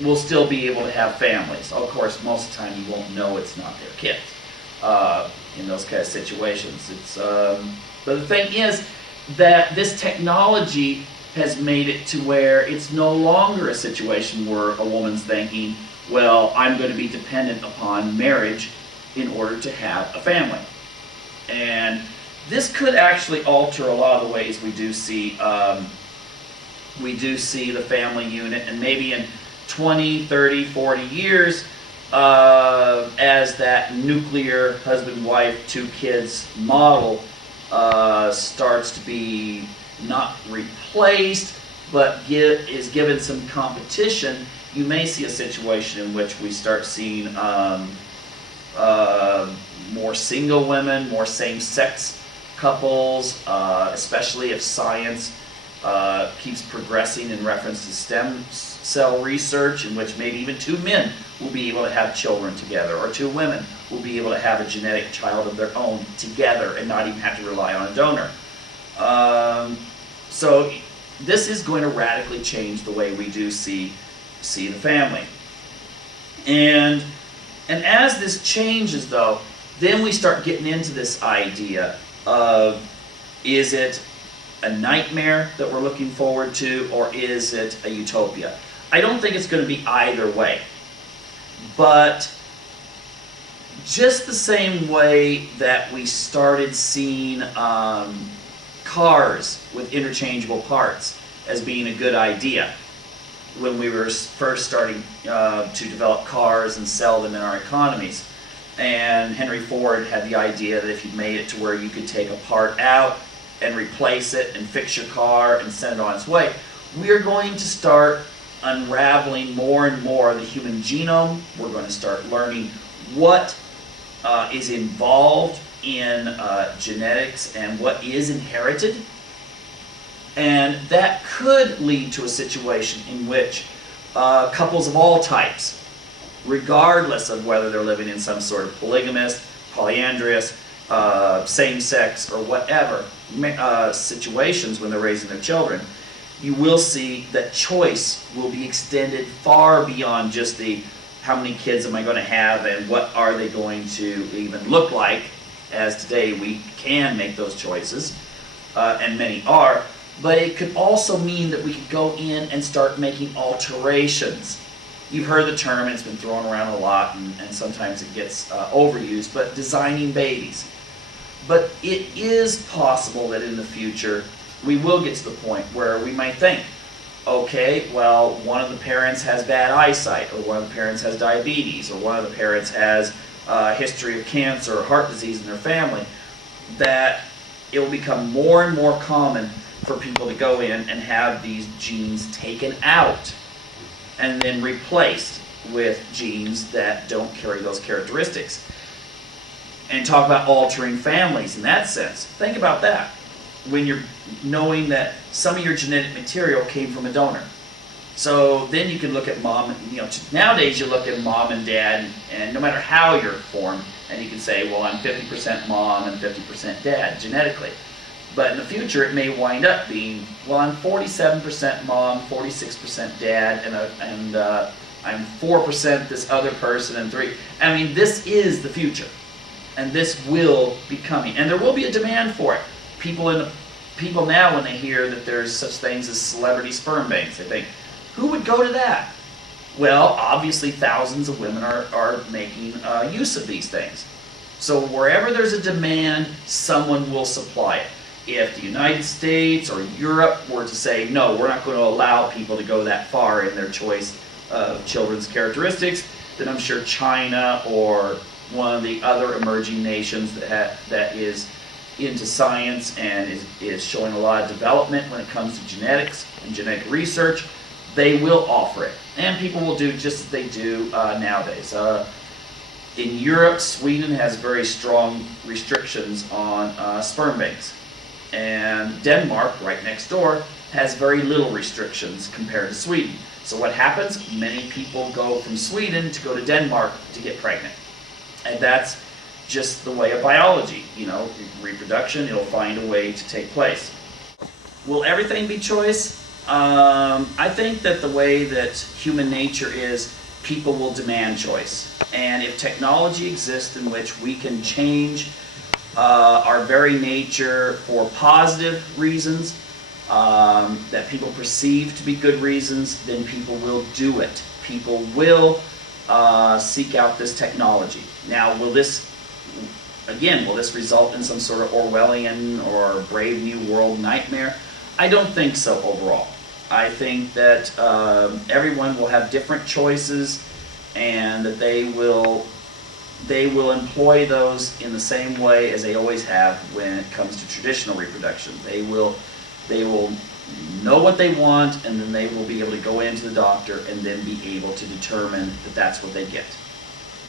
will still be able to have families. Of course, most of the time you won't know it's not their kids in those kind of situations. But the thing is that this technology has made it to where it's no longer a situation where a woman's thinking, well, I'm going to be dependent upon marriage in order to have a family. And this could actually alter a lot of the ways we do see the family unit, and maybe in 20, 30, 40 years, as that nuclear husband-wife, two kids model starts to be not replaced, but is given some competition, you may see a situation in which we start seeing more single women, more same-sex couples, especially if science keeps progressing in reference to stem cell research, in which maybe even two men will be able to have children together, or two women will be able to have a genetic child of their own together and not even have to rely on a donor. So this is going to radically change the way we do see the family. And as this changes, though, then we start getting into this idea of, is it a nightmare that we're looking forward to, or is it a utopia? I don't think it's going to be either way. But just the same way that we started seeing cars with interchangeable parts as being a good idea when we were first starting to develop cars and sell them in our economies. And Henry Ford had the idea that if you made it to where you could take a part out and replace it and fix your car and send it on its way, we are going to start unraveling more and more of the human genome. We're going to start learning what is involved in genetics and what is inherited. And that could lead to a situation in which couples of all types, regardless of whether they're living in some sort of polygamous, polyandrous, same-sex, or whatever situations when they're raising their children, you will see that choice will be extended far beyond just the how many kids am I going to have and what are they going to even look like, as today we can make those choices, and many are, but it could also mean that we could go in and start making alterations. You've heard the term, and it's been thrown around a lot, and sometimes it gets overused, but designing babies. But it is possible that in the future we will get to the point where we might think, okay, well, one of the parents has bad eyesight, or one of the parents has diabetes, or one of the parents has a history of cancer or heart disease in their family, that it will become more and more common for people to go in and have these genes taken out and then replaced with genes that don't carry those characteristics. And talk about altering families in that sense. Think about that. When you're knowing that some of your genetic material came from a donor. So then you can look at mom, nowadays you look at mom and dad, and no matter how you're formed, and you can say, well, I'm 50% mom and 50% dad genetically. But in the future it may wind up being, well, I'm 47% mom, 46% dad, and I'm 4% this other person, and 3%. I mean, this is the future. And this will be coming. And there will be a demand for it. People now, when they hear that there's such things as celebrity sperm banks, they think, who would go to that? Well, obviously thousands of women are making use of these things. So wherever there's a demand, someone will supply it. If the United States or Europe were to say, no, we're not going to allow people to go that far in their choice of children's characteristics, then I'm sure China or one of the other emerging nations that is into science and is showing a lot of development when it comes to genetics and genetic research, they will offer it. And people will do just as they do nowadays. In Europe, Sweden has very strong restrictions on sperm banks. And Denmark, right next door, has very little restrictions compared to Sweden. So what happens? Many people go from Sweden to go to Denmark to get pregnant. And that's just the way of biology. Reproduction, it'll find a way to take place. Will everything be choice? I think that the way that human nature is, people will demand choice. And if technology exists in which we can change our very nature for positive reasons, that people perceive to be good reasons, then people will do it. People will seek out this technology. Now, will this result in some sort of Orwellian or Brave New World nightmare? I don't think so overall. I think that everyone will have different choices, and that they will employ those in the same way as they always have when it comes to traditional reproduction. They will know what they want, and then they will be able to go into the doctor and then be able to determine that that's what they get.